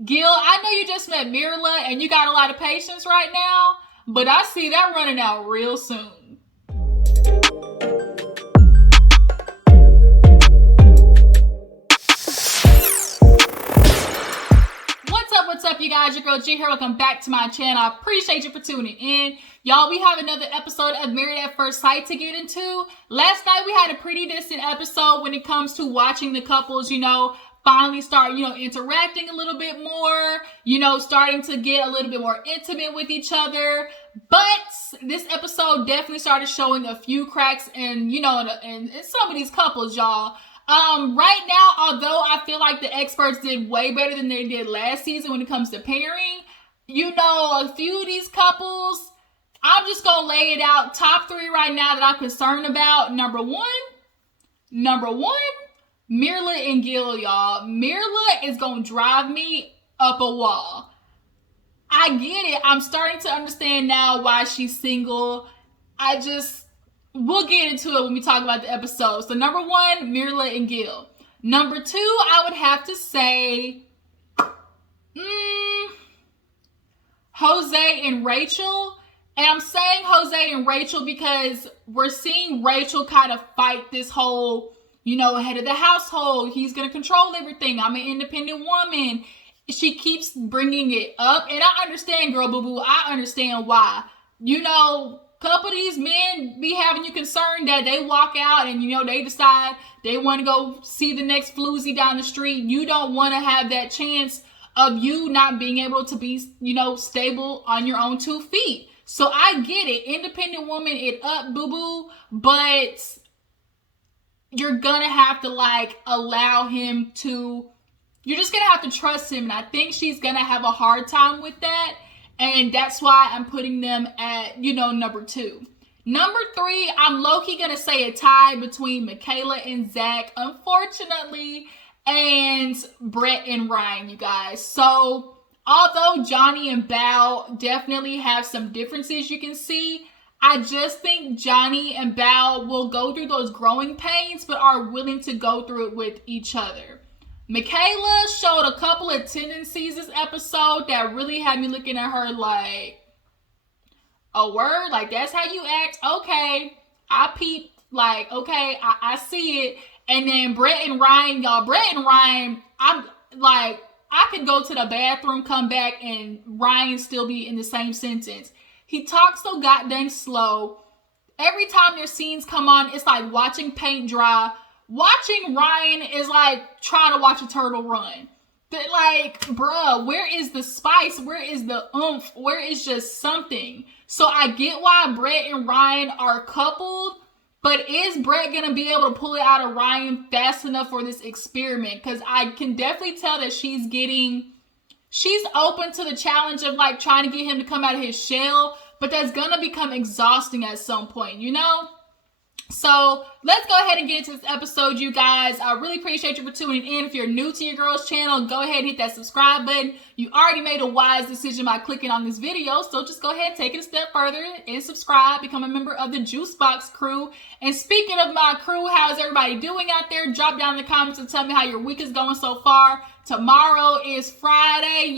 Gil, I know you just met Mirla and you got a lot of patience right now, but I see that running out real soon. What's up, you guys? Your girl G here. Welcome back to my channel. I appreciate you for tuning in. Y'all, we have another episode of Married at First Sight to get into. Last night we had a pretty decent episode when it comes to watching the couples, finally start, interacting a little bit more, starting to get a little bit more intimate with each other. But this episode definitely started showing a few cracks in some of these couples, y'all. Right now, although I feel like the experts did way better than they did last season when it comes to pairing, a few of these couples, I'm just gonna lay it out. Top 3 right now that I'm concerned about. Number one, Mirla and Gill, y'all. Mirla is gonna drive me up a wall. I get it. I'm starting to understand now why she's single. We'll get into it when we talk about the episode. So number 1, Mirla and Gill. Number 2, I would have to say Jose and Rachel. And I'm saying Jose and Rachel because we're seeing Rachel kind of fight this whole, head of the household. He's going to control everything. I'm an independent woman. She keeps bringing it up. And I understand, girl boo-boo. I understand why. Couple of these men be having you concerned that they walk out and they decide they want to go see the next floozy down the street. You don't want to have that chance of you not being able to be stable on your own 2 feet. So I get it, independent woman, it up, boo-boo, but you're gonna have to allow him to, you're just gonna have to trust him. And I think she's gonna have a hard time with that. And that's why I'm putting them at, number 2. Number 3, I'm low-key going to say a tie between Michaela and Zach, unfortunately, and Brett and Ryan, you guys. So, although Johnny and Bao definitely have some differences you can see, I just think Johnny and Bao will go through those growing pains, but are willing to go through it with each other. Michaela showed a couple of tendencies this episode that really had me looking at her like, a word? Like, that's how you act? Okay. I peep. Like, okay, I see it. And then Brett and Ryan, y'all. Brett and Ryan, I'm like, I could go to the bathroom, come back, and Ryan still be in the same sentence. He talks so goddamn slow. Every time their scenes come on, it's like watching paint dry. Watching Ryan is like trying to watch a turtle run. But bruh, where is the spice? Where is the oomph? Where is just something? So I get why Brett and Ryan are coupled, but is Brett gonna be able to pull it out of Ryan fast enough for this experiment? Because I can definitely tell that she's open to the challenge of trying to get him to come out of his shell, but that's gonna become exhausting at some point, So let's go ahead and get into this episode, you guys. I really appreciate you for tuning in. If you're new to your girl's channel, go ahead and hit that subscribe button. You already made a wise decision by clicking on this video, so just go ahead and take it a step further and subscribe. Become a member of the Juicebox crew. And speaking of my crew, how's everybody doing out there? Drop down in the comments and tell me how your week is going so far. Tomorrow is Friday.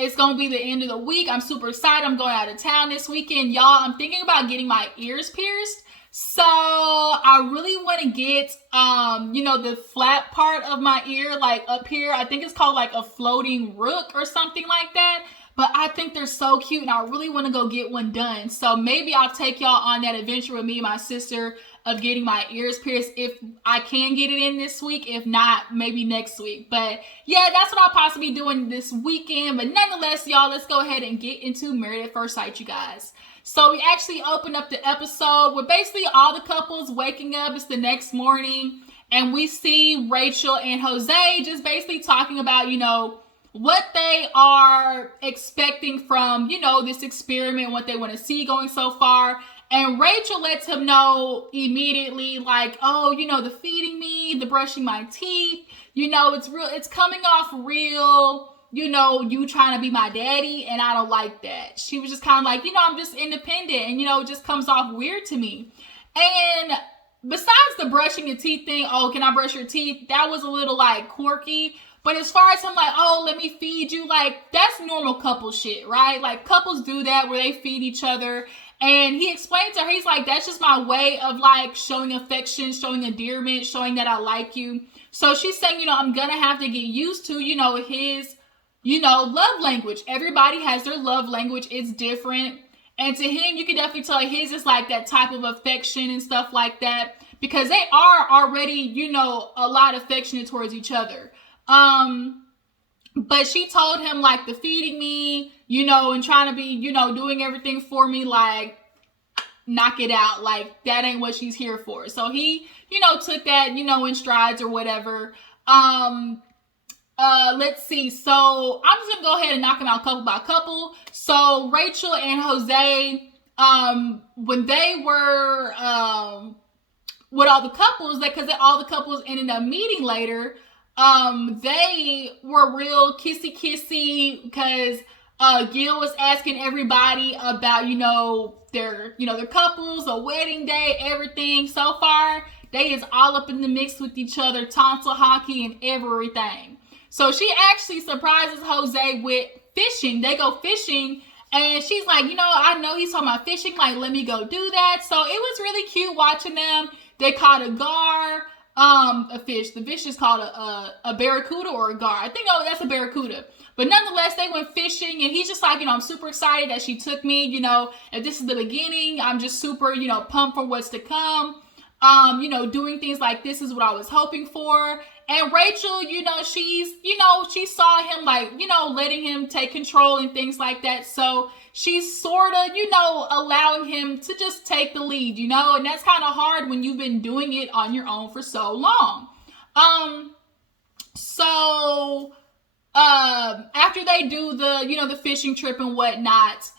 It's going to be the end of the week. I'm super excited. I'm going out of town this weekend. Y'all, I'm thinking about getting my ears pierced. So I really want to get, the flat part of my ear, up here. I think it's called a floating rook or something like that. But I think they're so cute and I really want to go get one done. So maybe I'll take y'all on that adventure with me and my sister of getting my ears pierced if I can get it in this week. If not, maybe next week. But yeah, that's what I'll possibly be doing this weekend. But nonetheless, y'all, let's go ahead and get into Married at First Sight, you guys. So we actually opened up the episode with basically all the couples waking up. It's the next morning. And we see Rachel and Jose just basically talking about, what they are expecting from, this experiment, what they want to see going so far. And Rachel lets him know immediately, the feeding me, the brushing my teeth, it's coming off real, you trying to be my daddy, and I don't like that. She was just kind of like, I'm just independent, and, it just comes off weird to me. And besides the brushing your teeth thing, oh, can I brush your teeth? That was a little quirky. But as far as him like, oh, let me feed you, like, that's normal couple shit, right? Like, couples do that where they feed each other. And he explained to her, he's like, that's just my way of like showing affection, showing endearment, showing that I like you. So she's saying, I'm going to have to get used to, his, love language. Everybody has their love language. It's different. And to him, you can definitely tell his is like that type of affection and stuff like that. Because they are already, a lot affectionate towards each other. But she told him like the feeding me, and trying to be, doing everything for me, like, knock it out. Like, that ain't what she's here for. So he, took that, in strides or whatever. Let's see. So I'm just gonna go ahead and knock them out couple by couple. So Rachel and Jose, when they were, with all the couples, because all the couples ended up meeting later, they were real kissy because Gill was asking everybody about, their couples, a wedding day, everything. So far, they is all up in the mix with each other, tonsil hockey and everything. So she actually surprises Jose with fishing. They go fishing. And she's like, I know he's talking about fishing. Like, let me go do that. So it was really cute watching them. They caught a gar, a fish. The fish is called a barracuda or a gar. I think, that's a barracuda. But nonetheless, they went fishing. And he's just like, I'm super excited that she took me. If this is the beginning, I'm just super, pumped for what's to come. Doing things like this is what I was hoping for. And Rachel, she saw him like, letting him take control and things like that. So she's sort of, allowing him to just take the lead, and that's kind of hard when you've been doing it on your own for so long. After they do the, the fishing trip and whatnot,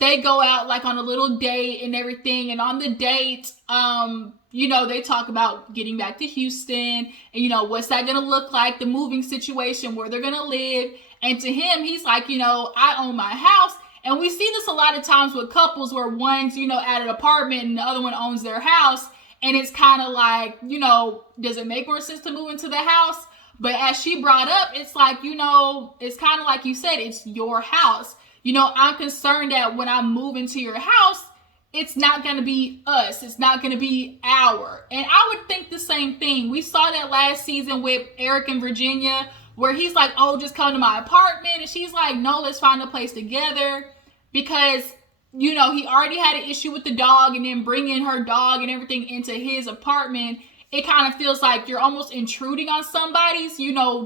they go out like on a little date and everything. And on the date, they talk about getting back to Houston and, what's that going to look like, the moving situation, where they're going to live. And to him, he's like, I own my house. And we see this a lot of times with couples where one's, at an apartment and the other one owns their house. And it's kind of like, does it make more sense to move into the house? But as she brought up, it's like, it's kind of like you said, it's your house. I'm concerned that when I move into your house, it's not going to be us. It's not going to be our. And I would think the same thing. We saw that last season with Eric and Virginia, where he's like, oh, just come to my apartment. And she's like, no, let's find a place together. Because, he already had an issue with the dog, and then bringing her dog and everything into his apartment, it kind of feels like you're almost intruding on somebody's,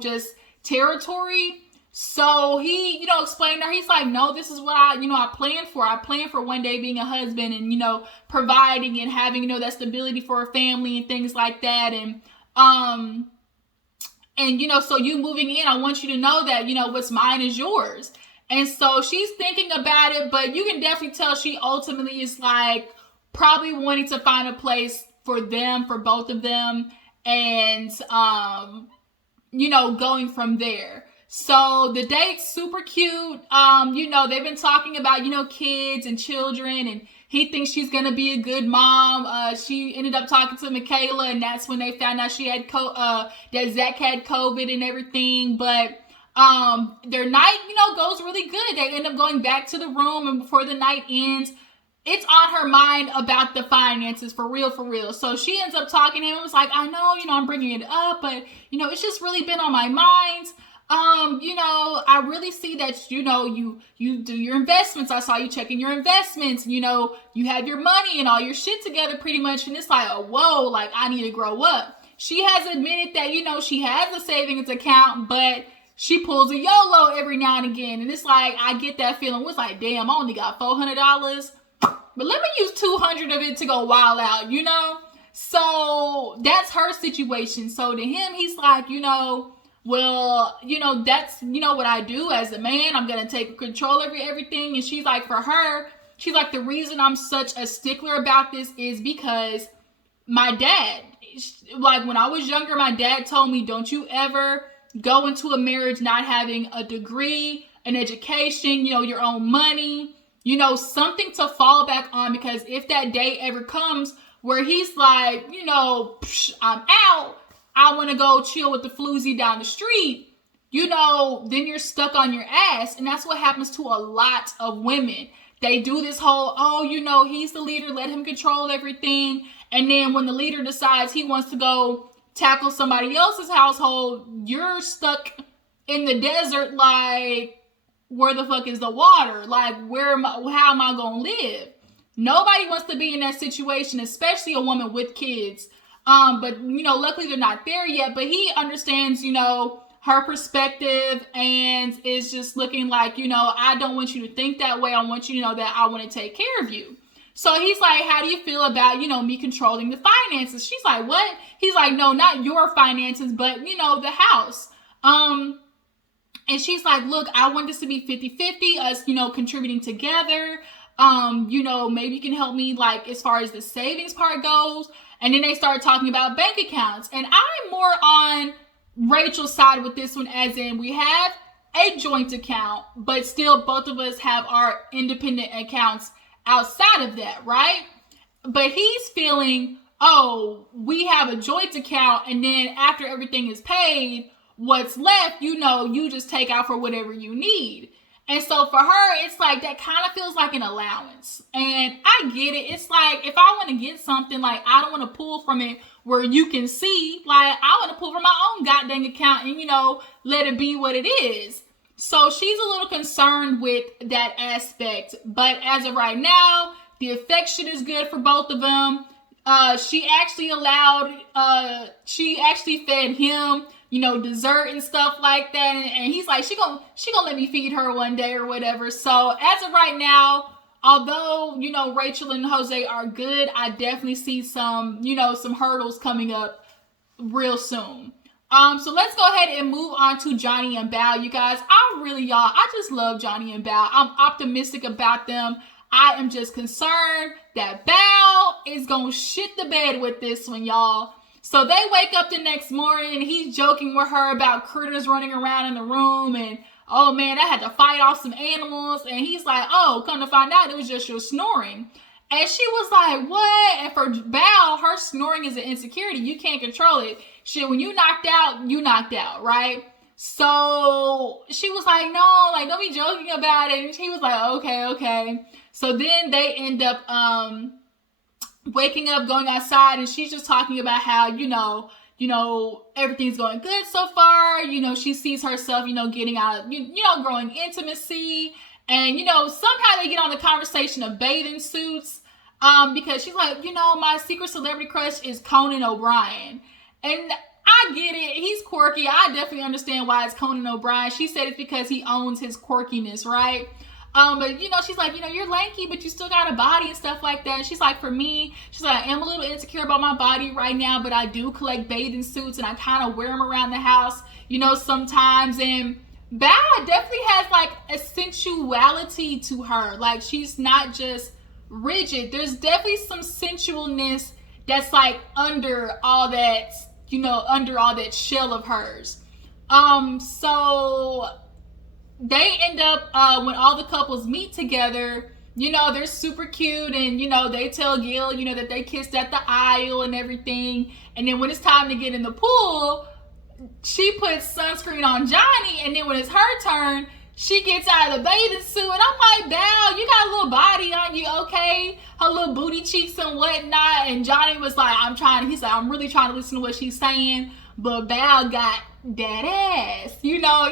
just territory. So he, explained to her, he's like, no, this is what I planned for. I planned for one day being a husband and, providing and having, that stability for a family and things like that. And, so you moving in, I want you to know that, what's mine is yours. And so she's thinking about it, but you can definitely tell she ultimately is like probably wanting to find a place for them, for both of them. And, going from there. So the date's super cute. They've been talking about, kids and children, and he thinks she's going to be a good mom. She ended up talking to Michaela, and that's when they found out she had that Zach had COVID and everything. But their night, goes really good. They end up going back to the room, and before the night ends, it's on her mind about the finances, for real, for real. So she ends up talking to him and was like, I know, I'm bringing it up, but, it's just really been on my mind. I really see that, you do your investments. I saw you checking your investments. You have your money and all your shit together pretty much. And it's like, oh, whoa, like I need to grow up. She has admitted that, she has a savings account, but she pulls a YOLO every now and again. And it's like, I get that feeling. It's like, damn, I only got $400, but let me use 200 of it to go wild out, So that's her situation. So to him, he's like, well, that's, what I do as a man. I'm going to take control over everything. And she's like, for her, she's like, the reason I'm such a stickler about this is because my dad, like when I was younger, my dad told me, don't you ever go into a marriage not having a degree, an education, your own money, something to fall back on. Because if that day ever comes where he's like, I'm out, I want to go chill with the floozy down the street, you know, then you're stuck on your ass. And that's what happens to a lot of women. They do this whole, oh, you know, he's the leader, let him control everything. And then when the leader decides he wants to go tackle somebody else's household, you're stuck in the desert like, where the fuck is the water? Like, how am I gonna live? Nobody wants to be in that situation, especially a woman with kids. But, you know, luckily they're not there yet. But he understands, you know, her perspective and is just looking like, you know, I don't want you to think that way. I want you to know that I want to take care of you. So he's like, how do you feel about, you know, me controlling the finances? She's like, what? He's like, no, not your finances, but, you know, the house. And she's like, look, I want this to be 50-50, us, you know, contributing together. You know, maybe you can help me, like, as far as the savings part goes. And then they started talking about bank accounts. And I'm more on Rachel's side with this one, as in we have a joint account, but still both of us have our independent accounts outside of that, right? But he's feeling, oh, we have a joint account, and then after everything is paid, what's left, you know, you just take out for whatever you need. And so for her, it's like, that kind of feels like an allowance. And I get it. It's like, if I want to get something, like, I don't want to pull from it where you can see, like, I want to pull from my own goddamn account and, you know, let it be what it is. So she's a little concerned with that aspect. But as of right now, the affection is good for both of them. She actually fed him, you know, dessert and stuff like that. And he's like, she gonna let me feed her one day or whatever. So as of right now, although, you know, Rachel and Jose are good, I definitely see some, you know, some hurdles coming up real soon. So let's go ahead and move on to Johnny and Bao. You guys, I just love Johnny and Bao. I'm optimistic about them. I am just concerned that Bao is gonna shit the bed with this one, y'all. So they wake up the next morning, he's joking with her about critters running around in the room, and oh man, I had to fight off some animals. And he's like, oh, come to find out it was just your snoring. And she was like, what? And for Bao, her snoring is an insecurity. You can't control it. Shit, when you knocked out, right? So she was like, no, like, don't be joking about it. And he was like, okay. So then they end up waking up, going outside, and she's just talking about how, you know, everything's going good so far. You know, she sees herself, you know, getting out, you know, growing intimacy. And, you know, somehow they get on the conversation of bathing suits. Because she's like, you know, my secret celebrity crush is Conan O'Brien. And I get it. He's quirky. I definitely understand why it's Conan O'Brien. She said it's because he owns his quirkiness, right? But, you know, she's like, you know, you're lanky, but you still got a body and stuff like that. And she's like, for me, she's like, I am a little insecure about my body right now, but I do collect bathing suits and I kind of wear them around the house, you know, sometimes. And Bao definitely has like a sensuality to her. Like, she's not just rigid. There's definitely some sensualness that's like under all that, you know, under all that shell of hers. So they end up, when all the couples meet together, you know, they're super cute, and, you know, they tell Gill, you know, that they kissed at the aisle and everything. And then when it's time to get in the pool, she puts sunscreen on Johnny, and then when it's her turn, she gets out of the bathing suit, and I'm like, Bao, you got a little body on you, okay? Her little booty cheeks and whatnot. And Johnny was like, he's like, I'm really trying to listen to what she's saying, but Bao got that ass, you know,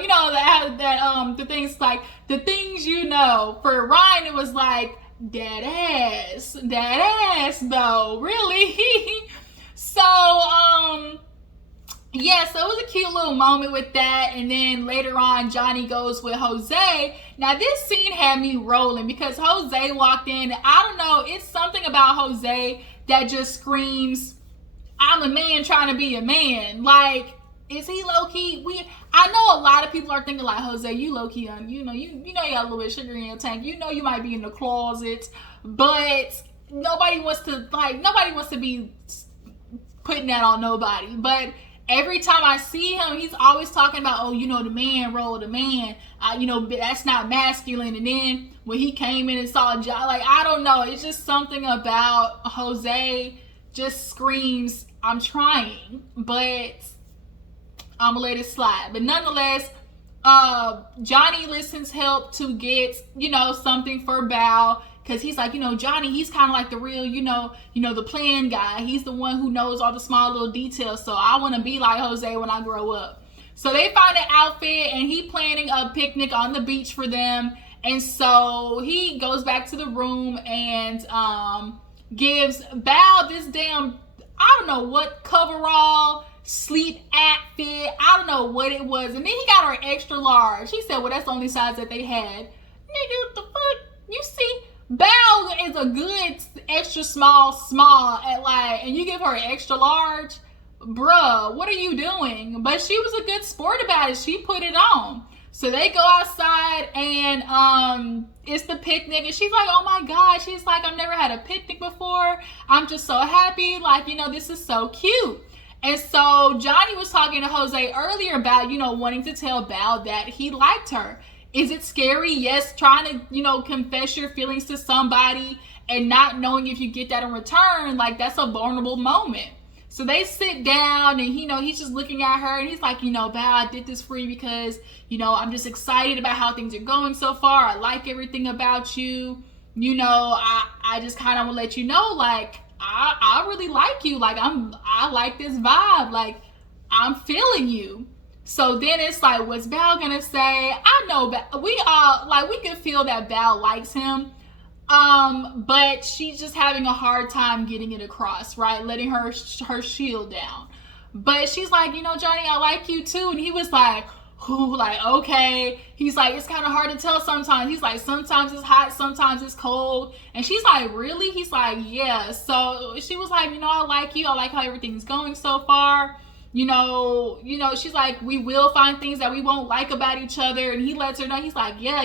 the things like, the things, you know, for Ryan, it was like, that ass though, really? So, yeah, so it was a cute little moment with that. And then later on, Johnny goes with Jose. Now, this scene had me rolling because Jose walked in. I don't know, it's something about Jose that just screams, I'm a man trying to be a man. Like, is he low-key? I know a lot of people are thinking like, Jose, you low-key on, you know you got a little bit of sugar in your tank. You know you might be in the closet. But nobody wants to be putting that on nobody. But every time I see him, he's always talking about, oh, you know, the man role, the man, you know, that's not masculine. And then when he came in and saw John, like, I don't know, it's just something about Jose just screams, I'm trying, but I'm gonna let it slide. But nonetheless, Johnny listens help to get, something for Bao. Because he's like, Johnny, he's kind of like the real, the plan guy. He's the one who knows all the small little details. So I want to be like Jose when I grow up. So they find an outfit, and he planning a picnic on the beach for them. And so he goes back to the room and gives Bao this damn, I don't know what, coverall, sleep outfit. I don't know what it was. And then he got her extra large. He said, well, that's the only size that they had. Nigga, what the fuck? You see? Bao is a good extra small and you give her an extra large, bruh, what are you doing? But she was a good sport about it. She put it on. So they go outside, and it's the picnic, and she's like, oh my god, she's like, I've never had a picnic before. I'm just so happy, like, this is so cute. And so Johnny was talking to Jose earlier about, wanting to tell Bao that he liked her. Is it scary? Yes, trying to, confess your feelings to somebody and not knowing if you get that in return, like, that's a vulnerable moment. So they sit down, and, he's just looking at her, and he's like, Bao, I did this for you because, I'm just excited about how things are going so far. I like everything about you. I just kind of want to let you know, like, I really like you. Like, I like this vibe. Like, I'm feeling you. So then it's like, what's Bao gonna say? I know, we could feel that Bao likes him. But she's just having a hard time getting it across, right? Letting her shield down. But she's like, Johnny, I like you too. And he was like, ooh, like, okay. He's like, it's kind of hard to tell sometimes. He's like, sometimes it's hot, sometimes it's cold. And she's like, really? He's like, yeah. So she was like, I like you. I like how everything's going so far. She's like, we will find things that we won't like about each other. And he lets her know, he's like, yeah,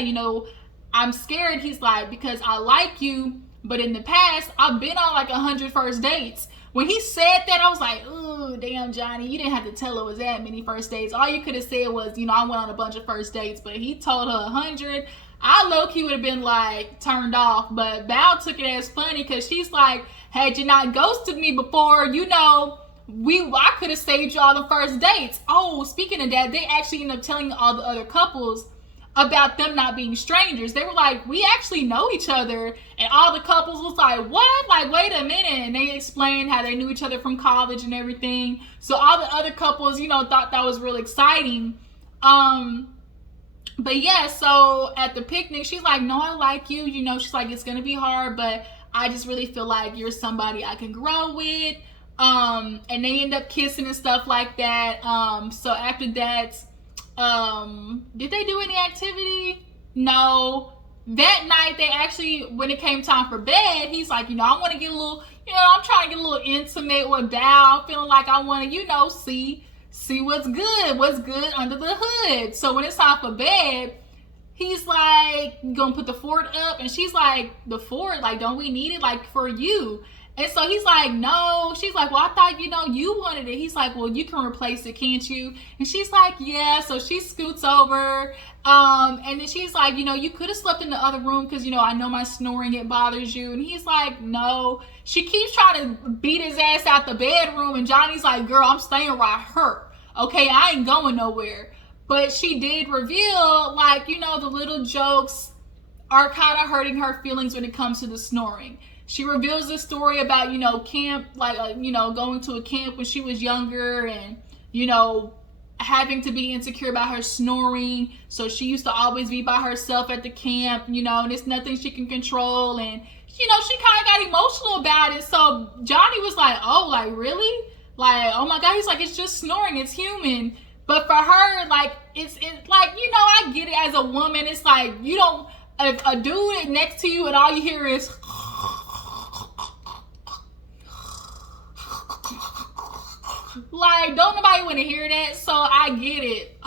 I'm scared. He's like, because I like you, but in the past, I've been on like 100 first dates. When he said that, I was like, ooh, damn, Johnny, you didn't have to tell it was that many first dates. All you could have said was, I went on a bunch of first dates, but he told her 100. I low-key would have been like turned off, but Bao took it as funny because she's like, had you not ghosted me before, I could have saved you all the first dates. Oh, speaking of that, they actually ended up telling all the other couples about them not being strangers. They were like, we actually know each other. And all the couples was like, what? Like, wait a minute. And they explained how they knew each other from college and everything. So all the other couples, thought that was real exciting. But yeah, so at the picnic, she's like, no, I like you. She's like, it's going to be hard, but I just really feel like you're somebody I can grow with. And they end up kissing and stuff like that. So after that, did they do any activity? No. That night, they actually, when it came time for bed, he's like, I want to get a little, I'm trying to get a little intimate with Bao. I'm feeling like I want to, see what's good under the hood. So when it's time for bed, he's like, you gonna put the fort up? And she's like, the fort? Like, don't we need it, like, for you? And so he's like, no. She's like, well, I thought, you wanted it. He's like, well, you can replace it, can't you? And she's like, yeah. So she scoots over. And then she's like, you could have slept in the other room because, I know my snoring, it bothers you. And he's like, no. She keeps trying to beat his ass out the bedroom. And Johnny's like, girl, I'm staying right here. Okay, I ain't going nowhere. But she did reveal, like, the little jokes are kind of hurting her feelings when it comes to the snoring. She reveals this story about, camp, like, going to a camp when she was younger and, having to be insecure about her snoring. So she used to always be by herself at the camp, and it's nothing she can control. And, she kind of got emotional about it. So Johnny was like, oh, like, really? Like, oh my God. He's like, it's just snoring. It's human. But for her, like, it's like, I get it as a woman. It's like, if a dude next to you and all you hear is, like, don't nobody want to hear that. So I get it.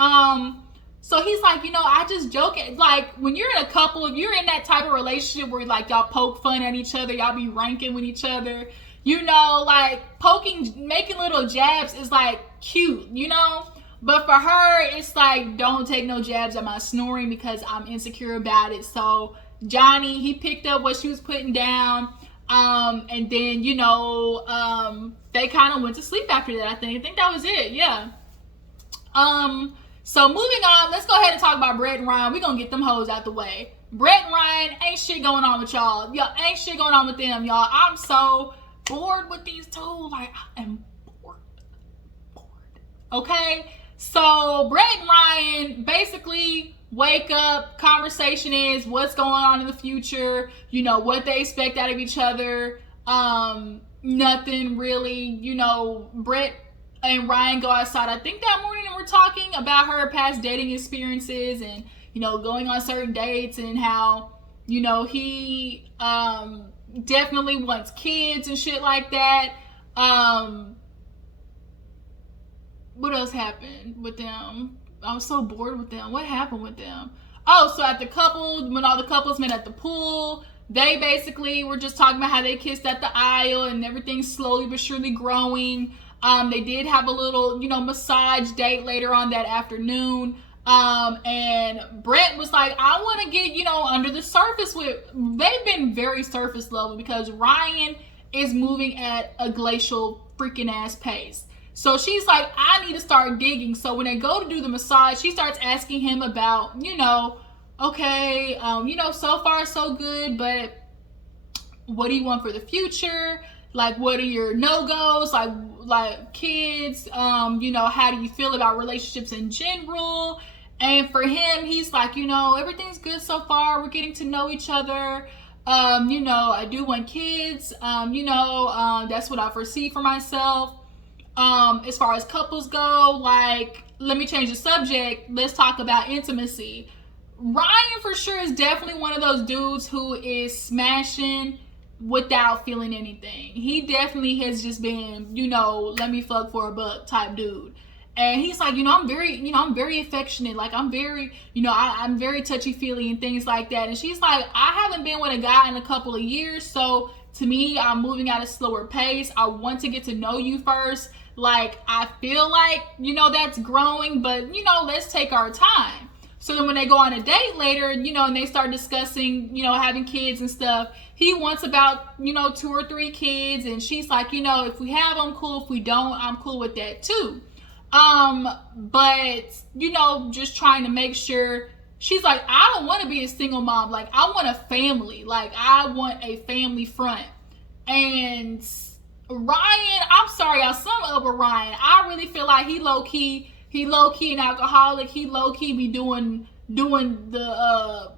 So he's like, I just joke it. Like, when you're in a couple, if you're in that type of relationship where, like, y'all poke fun at each other, y'all be ranking with each other, like, making little jabs is, like, cute, But for her, it's like, don't take no jabs at my snoring because I'm insecure about it. So Johnny, he picked up what she was putting down. And then, you know, they kind of went to sleep after that. I think that was it. Yeah. So moving on, let's go ahead and talk about Brett and Ryan. We're gonna get them hoes out the way. Brett and Ryan, ain't shit going on with y'all. Y'all ain't shit going on with them, y'all. I'm so bored with these two. Like, I am bored. Okay? So Brett and Ryan basically wake up. Conversation is what's going on in the future. You know, what they expect out of each other. Nothing really. You know, Brett and Ryan go outside, I think that morning, and we're talking about her past dating experiences and, you know, going on certain dates and how, you know, he definitely wants kids and shit like that. What else happened with them? I was so bored with them. What happened with them? Oh, so at the couple, when all the couples met at the pool, they basically were just talking about how they kissed at the aisle and everything's slowly but surely growing. They did have a little, you know, massage date later on that afternoon. And Brett was like, I want to get, you know, under the surface with, they've been very surface level because Ryan is moving at a glacial freaking ass pace. So she's like, I need to start digging. So when they go to do the massage, she starts asking him about, you know, okay, you know, so far so good, but what do you want for the future? Like, what are your no-goes? Like kids, you know, how do you feel about relationships in general? And for him, he's like, you know, everything's good so far. We're getting to know each other. You know, I do want kids. You know, that's what I foresee for myself. As far as couples go, like, let me change the subject. Let's talk about intimacy. Ryan for sure is definitely one of those dudes who is smashing without feeling anything. He definitely has just been, you know, let me fuck for a buck type dude. And he's like, you know, I'm very affectionate. Like, I'm very, you know, I'm very touchy-feely and things like that. And she's like, I haven't been with a guy in a couple of years. So to me, I'm moving at a slower pace. I want to get to know you first. Like, I feel like, you know, that's growing, but, you know, let's take our time. So then when they go on a date later, you know, and they start discussing, you know, having kids and stuff, he wants about, you know, 2 or 3 kids. And she's like, you know, if we have them, cool. If we don't, I'm cool with that too. But, you know, just trying to make sure, she's like, I don't want to be a single mom. Like, I want a family. Like, I want a family front. And Ryan, I'm sorry, y'all, sum up with Ryan. I really feel like he low-key an alcoholic. He low-key be doing the,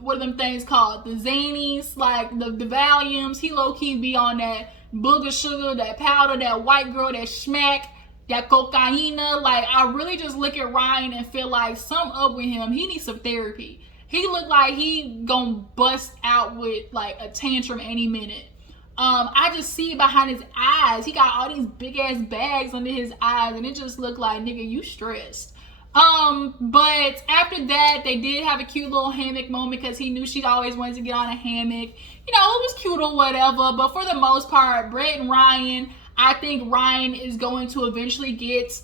what are them things called? The zanies, like the Valiums. He low-key be on that booger sugar, that powder, that white girl, that schmack, that cocaina. Like, I really just look at Ryan and feel like something up with him. He needs some therapy. He look like he gonna bust out with like a tantrum any minute. I just see it behind his eyes. He got all these big ass bags under his eyes, and it just looked like, nigga, you stressed. But after that, they did have a cute little hammock moment because he knew she'd always wanted to get on a hammock. You know, it was cute or whatever, but for the most part, Brett and Ryan, I think Ryan is going to eventually get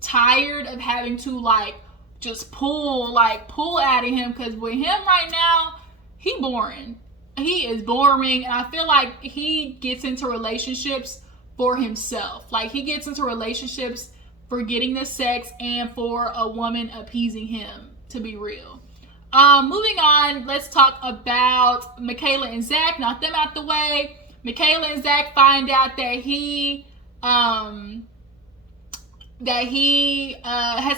tired of having to, like, just pull out of him, because with him right now, he boring. He is boring, and I feel like he gets into relationships for himself. Like, he gets into relationships for getting the sex and for a woman appeasing him, to be real. Moving on, let's talk about Michaela and Zach. Knock them out the way. Michaela and Zach find out that he has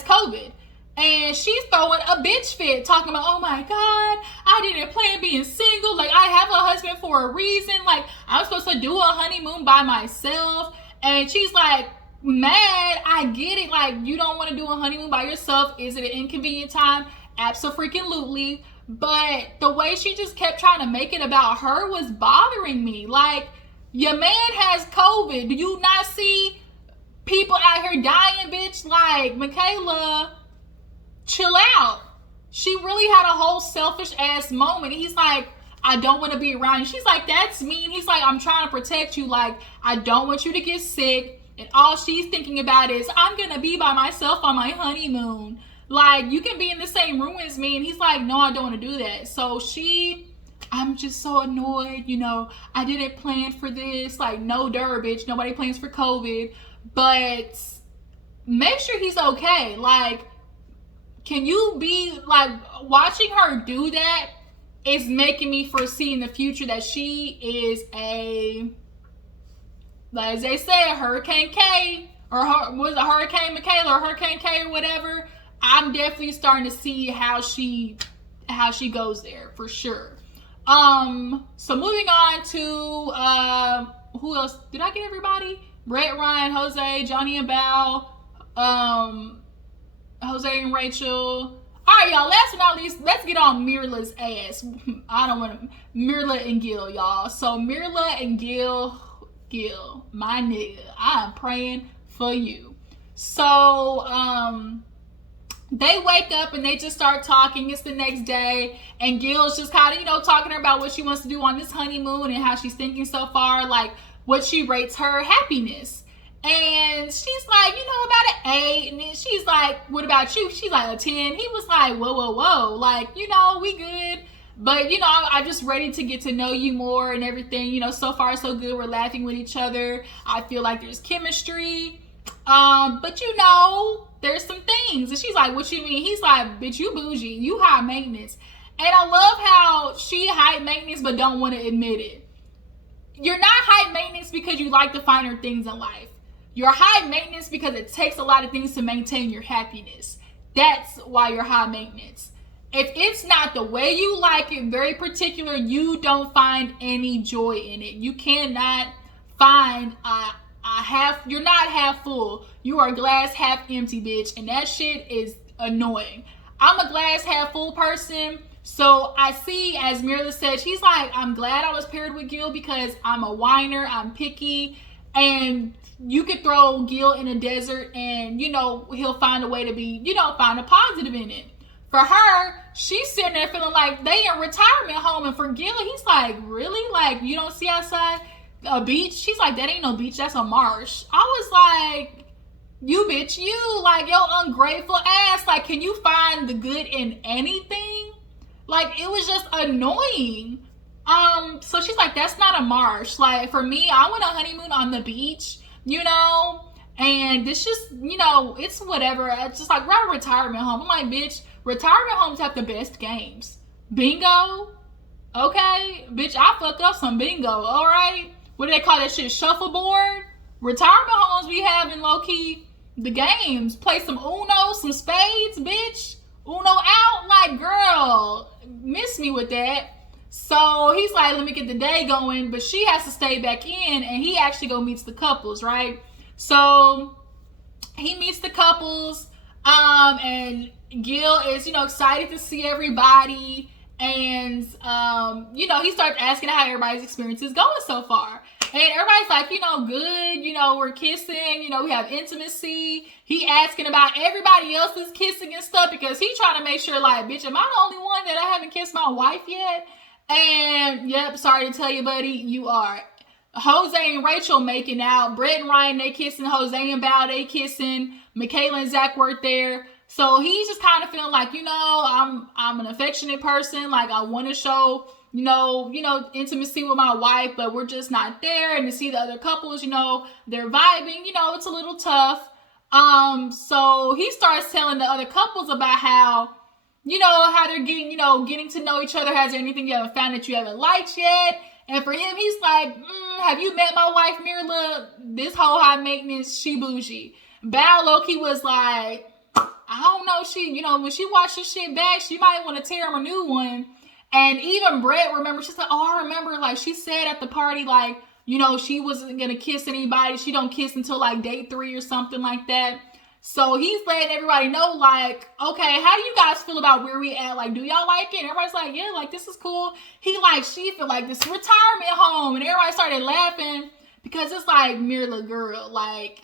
COVID. And she's throwing a bitch fit, talking about, oh my God, I didn't plan being single. Like, I have a husband for a reason. Like, I'm supposed to do a honeymoon by myself. And she's like, mad. I get it. Like, you don't want to do a honeymoon by yourself. Is it an inconvenient time? Abso-freaking-lutely. But the way she just kept trying to make it about her was bothering me. Like, your man has COVID. Do you not see people out here dying, bitch? Like, Michaela, chill out. She really had a whole selfish ass moment. He's like, I don't want to be around you. She's like, that's mean. He's like, I'm trying to protect you. Like, I don't want you to get sick. And all she's thinking about is, I'm going to be by myself on my honeymoon. Like, you can be in the same room as me. And he's like, no, I don't want to do that. So she, I'm just so annoyed, I didn't plan for this. Like, no dirt, bitch. Nobody plans for COVID. But make sure he's okay. Like, can you be, like, watching her do that is making me foresee in the future that she is as they said, Hurricane K, or was it Hurricane Michaela or Hurricane K or whatever. I'm definitely starting to see how she goes there for sure. So moving on to who else? Did I get everybody? Brett, Ryan, Jose, Johnny and Bal, Jose and Rachel. All right, y'all. Last but not least, let's get on Mirla's ass. I don't want to. Mirla and Gill, y'all. So Mirla and Gill, my nigga, I am praying for you. So they wake up and they just start talking. It's the next day, and Gil's just kind of, talking to her about what she wants to do on this honeymoon and how she's thinking so far, like what she rates her happiness. And she's like, about an 8. And then she's like, what about you? She's like, a 10. He was like, whoa. Like, we good. But, I'm just ready to get to know you more and everything. So far so good. We're laughing with each other. I feel like there's chemistry. But, there's some things. And she's like, what you mean? He's like, bitch, you bougie. You high maintenance. And I love how she high maintenance but don't want to admit it. You're not high maintenance because you like the finer things in life. You're high maintenance because it takes a lot of things to maintain your happiness. That's why you're high maintenance. If it's not the way you like it, very particular, you don't find any joy in it. You cannot find you're not half full. You are glass half empty, bitch. And that shit is annoying. I'm a glass half full person. So I see, as Mirla said, she's like, I'm glad I was paired with Gill because I'm a whiner, I'm picky, and you could throw Gill in a desert and, he'll find a way to be, find a positive in it. For her, she's sitting there feeling like they in retirement home. And for Gill, he's like, really? Like, you don't see outside a beach? She's like, that ain't no beach, that's a marsh. I was like, you bitch, you, like, your ungrateful ass. Like, can you find the good in anything? Like, it was just annoying. So she's like, that's not a marsh. Like, for me, I went on a honeymoon on the beach, and it's just, it's whatever. It's just like, we're at a retirement home. I'm like, bitch, retirement homes have the best games. Bingo? Okay, bitch, I fuck up some bingo, all right? What do they call that shit? Shuffleboard? Retirement homes be having low-key the games. Play some Uno, some spades, bitch. Uno out? Like, girl, miss me with that. So he's like, let me get the day going, but she has to stay back in, and he actually go meets the couples, right? So he meets the couples, and Gill is, excited to see everybody, and, he starts asking how everybody's experience is going so far. And everybody's like, good, we're kissing, we have intimacy. He asking about everybody else's kissing and stuff because he trying to make sure, like, bitch, am I the only one that I haven't kissed my wife yet? And, yep, sorry to tell you, buddy, you are. Jose and Rachel making out. Brett and Ryan, they kissing. Jose and Bal, they kissing. Michaela and Zach weren't there. So he's just kind of feeling like, I'm an affectionate person. Like, I want to show, intimacy with my wife, but we're just not there. And to see the other couples, they're vibing, it's a little tough. So he starts telling the other couples about how they're getting to know each other. Has there anything you haven't found that you haven't liked yet? And for him, he's like, have you met my wife, Mirla? This whole high maintenance, she bougie. Bal Loki was like, I don't know, she, when she watched this shit back, she might want to tear him a new one. And even Brett, remember, she's like, oh, I remember, like, she said at the party, like, she wasn't going to kiss anybody. She don't kiss until, like, date 3 or something like that. So he's letting everybody know, like, okay, how do you guys feel about where we at? Like, do y'all like it? And everybody's like, yeah, like, this is cool. She feel like this retirement home. And everybody started laughing because it's like, Mirla, girl, like,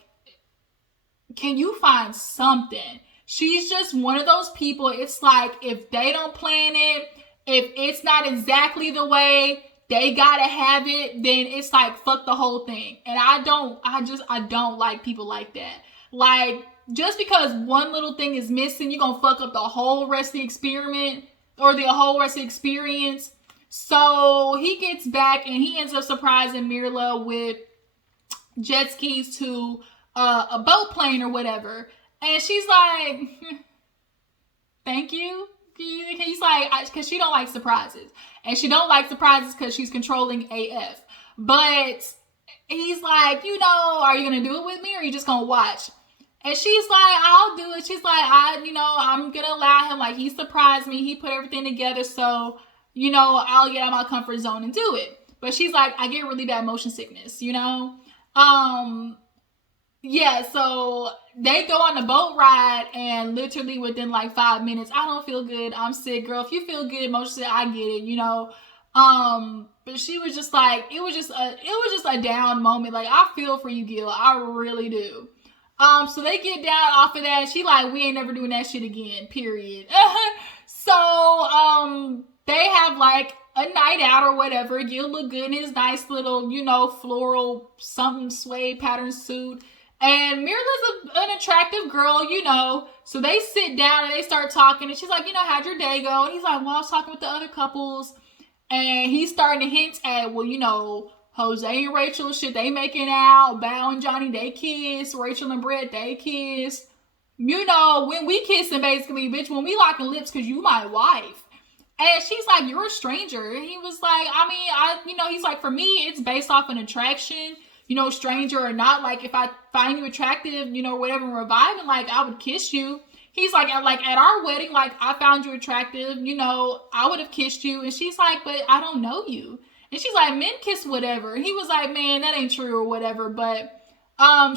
can you find something? She's just one of those people. It's like, if they don't plan it, if it's not exactly the way they gotta have it, then it's like, fuck the whole thing. And I don't like people like that. Like, just because one little thing is missing, you're gonna fuck up the whole rest of the experiment or the whole rest of the experience. So he gets back and he ends up surprising Mirla with jet skis to a boat plane or whatever. And she's like, thank you. He's like, because she don't like surprises. And she don't like surprises because she's controlling AF. But he's like, are you going to do it with me or are you just going to watch? And she's like, I'll do it. She's like, I'm going to allow him. Like, he surprised me. He put everything together. So, I'll get out of my comfort zone and do it. But she's like, I get really bad motion sickness, Yeah, so they go on the boat ride and literally within like 5 minutes, I don't feel good. I'm sick, girl. If you feel good, motion sick, I get it, But she was just like, it was just a down moment. Like, I feel for you, Gill. I really do. So they get down off of that. And she like, we ain't never doing that shit again, period. So, they have like a night out or whatever. Gill look good in his nice little, floral something suede pattern suit. And Mirla's an attractive girl, So they sit down and they start talking. And she's like, how'd your day go? And he's like, well, I was talking with the other couples. And he's starting to hint at, well, Jose and Rachel, shit, they making out. Bao and Johnny, they kiss. Rachel and Brett, they kiss. When we kissing, basically, bitch, when we locking lips, because you my wife. And she's like, you're a stranger. And he was like, he's like, for me, it's based off an attraction, stranger or not. Like, if I find you attractive, whatever, reviving, like, I would kiss you. He's like, at our wedding, like, I found you attractive, I would have kissed you. And she's like, but I don't know you. And she's like, men kiss whatever. He was like, man, that ain't true or whatever. But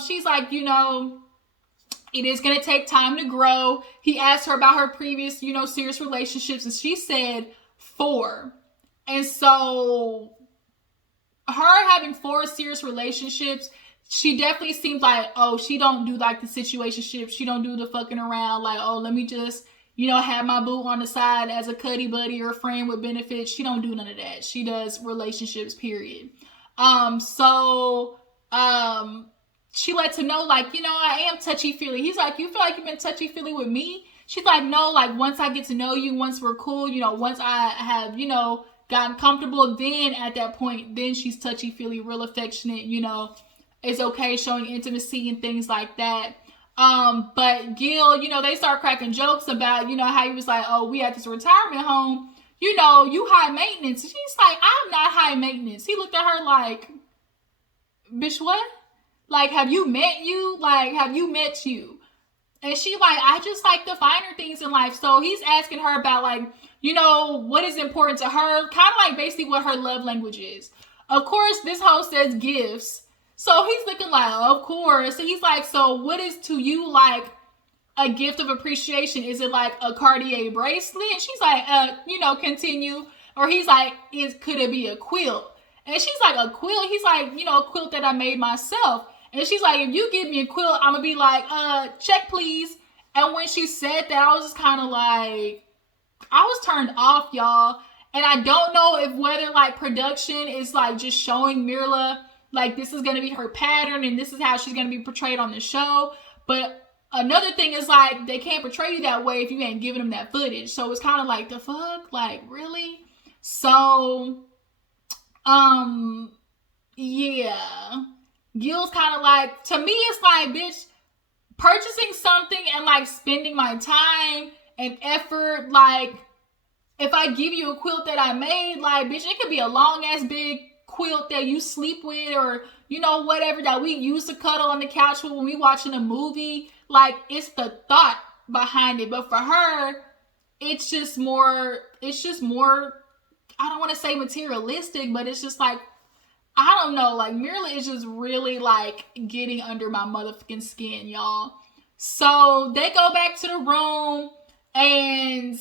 she's like, it is going to take time to grow. He asked her about her previous, serious relationships. And she said 4. And so her having 4 serious relationships, she definitely seems like, oh, she don't do like the situationship. She don't do the fucking around. Like, oh, let me just, have my boo on the side as a cuddy buddy or a friend with benefits. She don't do none of that. She does relationships, period. She lets him know, like, I am touchy-feely. He's like, you feel like you've been touchy-feely with me? She's like, no, like, once I get to know you, once we're cool, once I have, gotten comfortable, then at that point, then she's touchy-feely, real affectionate, it's okay showing intimacy and things like that. But Gill, they start cracking jokes about, how he was like, oh, we at this retirement home, you high maintenance. And she's like, I'm not high maintenance. He looked at her like, bitch, what? Like, have you met you? Like, have you met you? And she like, I just like the finer things in life. So he's asking her about like, what is important to her? Kind of like basically what her love language is. Of course, this hoe says gifts. So he's looking like, of course. So he's like, so what is to you like a gift of appreciation? Is it like a Cartier bracelet? And she's like, continue. Or he's like, could it be a quilt? And she's like, a quilt? He's like, a quilt that I made myself. And she's like, if you give me a quilt, I'm going to be like, check please. And when she said that, I was just kind of like, I was turned off, y'all. And I don't know if whether like production is like just showing Mirla, like this is going to be her pattern and this is how she's going to be portrayed on the show. But another thing is like, they can't portray you that way if you ain't giving them that footage. So it's kind of like, the fuck? Like, really? So, yeah. Gill's kind of like, to me, it's like, bitch, purchasing something and like spending my time and effort, like, if I give you a quilt that I made, like, bitch, it could be a long ass big quilt that you sleep with or, whatever that we use to cuddle on the couch with when we watching a movie. Like, it's the thought behind it. But for her, it's just more, I don't want to say materialistic, but it's just like, I don't know, like, Mirla is just really, like, getting under my motherfucking skin, y'all. So, they go back to the room, and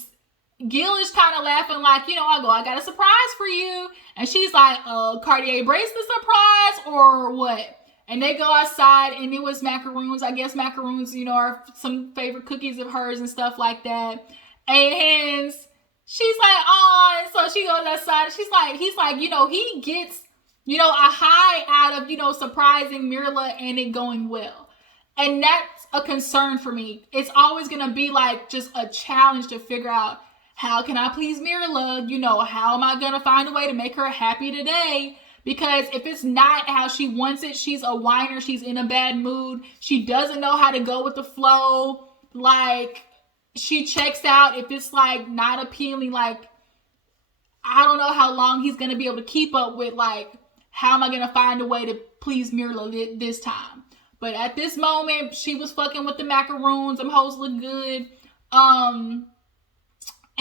Gill is kind of laughing like, I got a surprise for you. And she's like, Cartier bracelet surprise, or what? And they go outside, and it was macaroons. I guess macaroons, are some favorite cookies of hers and stuff like that. And she's like, oh, and so she goes outside, he's like, he gets, a high out of, surprising Mirla and it going well. And that's a concern for me. It's always going to be like just a challenge to figure out how can I please Mirla? You know, how am I going to find a way to make her happy today? Because if it's not how she wants it, she's a whiner, she's in a bad mood, she doesn't know how to go with the flow, like, she checks out if it's, like, not appealing, like, I don't know how long he's going to be able to keep up with, like, how am I going to find a way to please Mirla this time? But at this moment, she was fucking with the macaroons, them hoes look good,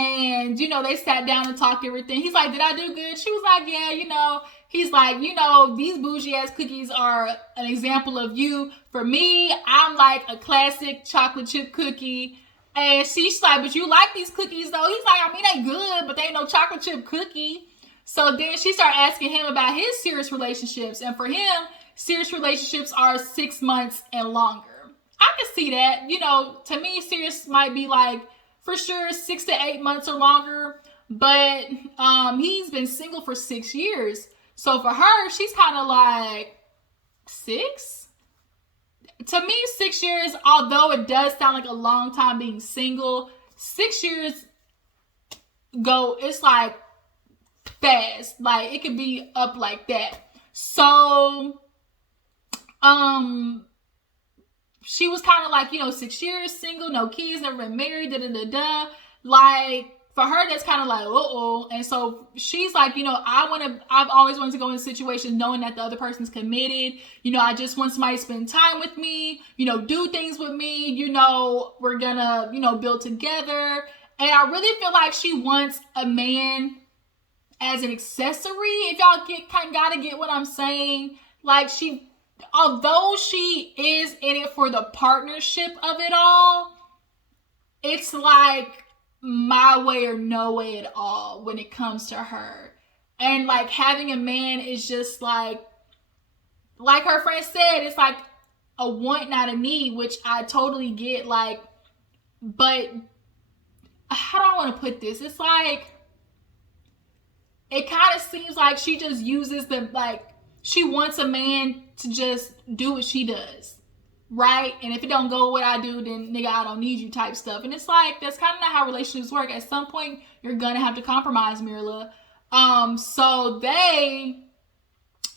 and, you know, they sat down and talked everything. He's like, did I do good? She was like, yeah, you know. He's like, you know, these bougie ass cookies are an example of you. For me, I'm like a classic chocolate chip cookie. And she's like, but you like these cookies though? He's like, I mean, they good, but they ain't no chocolate chip cookie. So then she started asking him about his serious relationships. And for him, serious relationships are 6 months and longer. I can see that. You know, to me, serious might be like, for sure, 6 to 8 months or longer. But he's been single for 6 years. So for her, she's kind of like 6? To me, 6 years, although it does sound like a long time being single, 6 years go, it's like fast. Like, it could be up like that. So, she was kind of like, you know, 6 years, single, no kids, never been married, da-da-da-da. Like, for her, that's kind of like, uh-oh. And so she's like, you know, I've always wanted to go in situations knowing that the other person's committed. You know, I just want somebody to spend time with me, you know, do things with me. You know, we're gonna, you know, build together. And I really feel like she wants a man as an accessory. If y'all gotta get what I'm saying. Like, although she is in it for the partnership of it all, it's like my way or no way at all when it comes to her. And like, having a man is just like her friend said, it's like a want, not a need, which I totally get. Like, but how do I want to put this? It's like, it kind of seems like she just uses she wants a man to just do what she does, right? And if it don't go what I do, then nigga, I don't need you type stuff. And it's like, that's kind of not how relationships work. At some point, you're gonna have to compromise, Mirla. So they,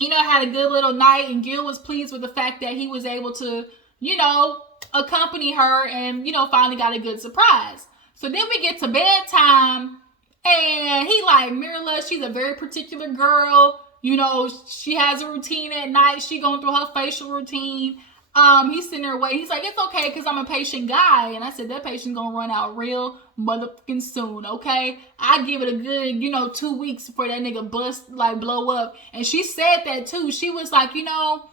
you know, had a good little night, and Gill was pleased with the fact that he was able to, you know, accompany her, and, you know, finally got a good surprise. So then we get to bedtime, and he like, Mirla, she's a very particular girl. You know, she has a routine at night. She going through her facial routine. He's sitting there waiting. He's like, it's okay, because I'm a patient guy. And I said, that patient's going to run out real motherfucking soon, okay? I give it a good, you know, 2 weeks before that nigga blow up. And she said that too. She was like, you know,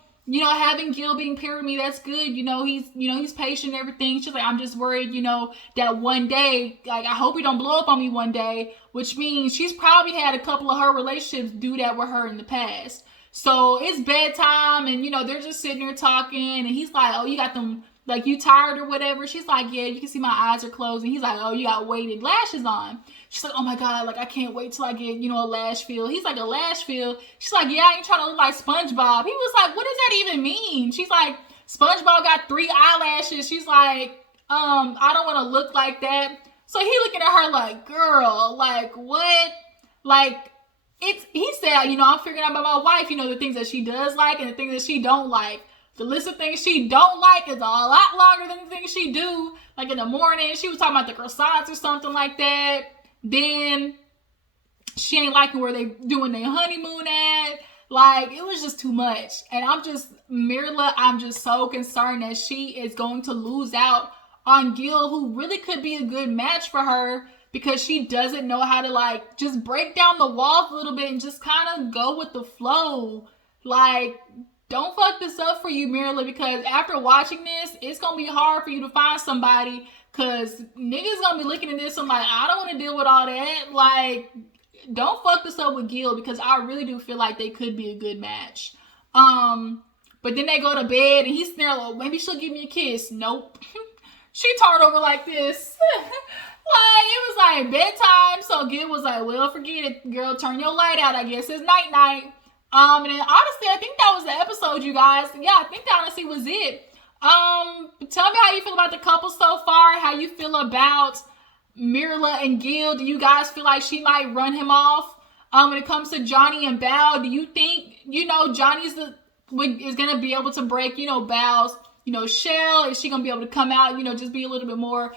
having Gill being paired with me, that's good. You know, he's patient and everything. She's like, I'm just worried, you know, that one day, like, I hope he don't blow up on me one day, which means she's probably had a couple of her relationships do that with her in the past. So it's bedtime, and, you know, they're just sitting there talking, and he's like, oh, you got them, like, you tired or whatever? She's like, yeah, you can see my eyes are closed. And he's like, oh, you got weighted lashes on. She's like, oh my God, like, I can't wait till I get, you know, a lash fill. He's like, a lash fill? She's like, yeah, I ain't trying to look like SpongeBob. He was like, what does that even mean? She's like, SpongeBob got 3 eyelashes. She's like, I don't want to look like that. So he looking at her like, girl, like, what? Like, he said, you know, I'm figuring out about my wife, you know, the things that she does like and the things that she don't like. The list of things she don't like is a lot longer than the things she do. Like, in the morning, she was talking about the croissants or something like that. Then she ain't liking where they doing their honeymoon at. Like, it was just too much. And Mirla, I'm just so concerned that she is going to lose out on Gill, who really could be a good match for her, because she doesn't know how to, like, just break down the walls a little bit and just kind of go with the flow. Like, don't fuck this up for you, Mirla, because after watching this, it's going to be hard for you to find somebody, because niggas going to be looking at this and like, I don't want to deal with all that. Like, don't fuck this up with Gill, because I really do feel like they could be a good match. But then they go to bed, and he's there like, maybe she'll give me a kiss. Nope. She turned over like this. Like, it was like bedtime. So Gill was like, well, forget it, girl. Turn your light out. I guess it's night-night. And then honestly, I think that was the episode, you guys. Yeah, I think that honestly was it. Tell me how you feel about the couple so far. How you feel about Mirla and Gill, do you guys feel like she might run him off? When it comes to Johnny and Bao, do you think, Johnny's is going to be able to break, Bao's, shell? Is she going to be able to come out, just be a little bit more,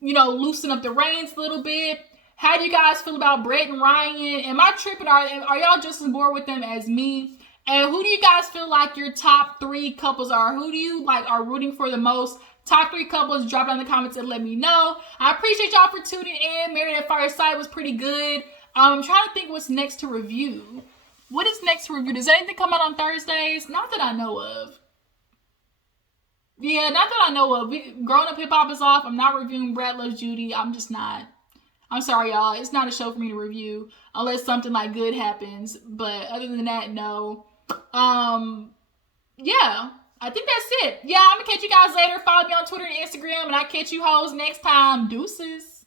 loosen up the reins a little bit? How do you guys feel about Brett and Ryan? Am I tripping? Are y'all just as bored with them as me? And who do you guys feel like your top 3 couples are? Who do you are rooting for the most? Top 3 couples, drop down in the comments and let me know. I appreciate y'all for tuning in. Married at First Sight was pretty good. I'm trying to think what's next to review. What is next to review? Does anything come out on Thursdays? Not that I know of. Yeah, not that I know of. Growing Up Hip Hop is off. I'm not reviewing Brad Loves Judy. I'm just not. I'm sorry, y'all. It's not a show for me to review unless something good happens. But other than that, no. Yeah. I think that's it. Yeah, I'm going to catch you guys later. Follow me on Twitter and Instagram. And I'll catch you hoes next time. Deuces.